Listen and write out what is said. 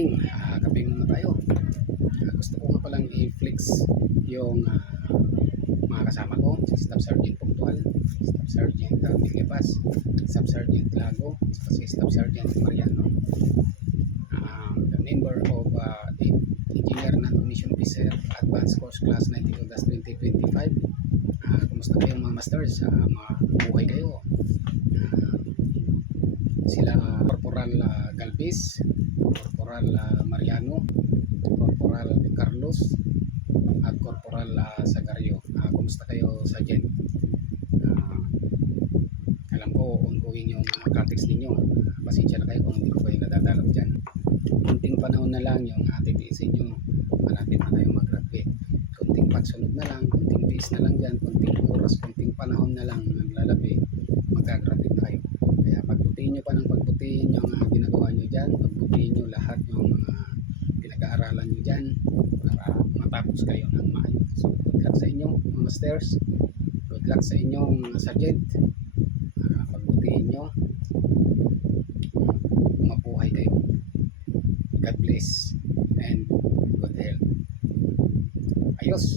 morning, uh, gabi muna tayo. Uh, gusto ko nga palang i-flex yung uh, mga kasama ko, si Staff Sergeant Puntual, Staff Sergeant uh, Miguebas, Staff Sergeant Lago, at si Staff Sergeant Mariano. Uh, the member of uh, the Engineer Non-Commission Officer Advanced Course Class 92-2025. Uh, kumusta kayo mga masters? Uh, mabuhay kayo. Uh, sila Galvez, Corporal ah, Mariano, Corporal Carlos, at Corporal ah, Sagario. Ah, kumusta kayo Jen? Ah, alam ko ongoing yung uh, practice ninyo. Pasensya na kayo kung hindi ko kayo nadadalaw dyan. Kunting panahon na lang yung atitiin sa inyo. Malapit na kayo mag-graduate. Kunting pagsunod na lang, kunting base na lang dyan, kunting oras, kunting panahon na lang ang lalabi, mag-graduate na kayo. Kaya pagputiin nyo pa ng pagputiin yung uh, ginagawa nyo dyan, nyo lahat yung mga pinag-aaralan nyo dyan para matapos kayo ng maayos. So, good luck sa inyo mga masters. Good luck sa inyong mga sergeant. Ah, pagputiin nyo. Mabuhay kayo. God bless and good health. Ayos!